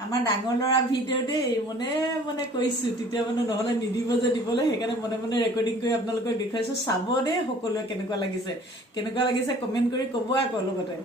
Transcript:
আমাৰ ডাঙৰ ল'ৰা ভিডিঅ' দেই মনে মনে কৈছোঁ তেতিয়া মানে নহ'লে নিদিব যে দিবলৈ সেইকাৰণে মনে মনে ৰেকৰ্ডিং কৰি আপোনালোকক দেখুৱাইছোঁ চাব দেই সকলোৱে কেনেকুৱা লাগিছে কমেণ্ট কৰি ক'ব আকৌ লগতে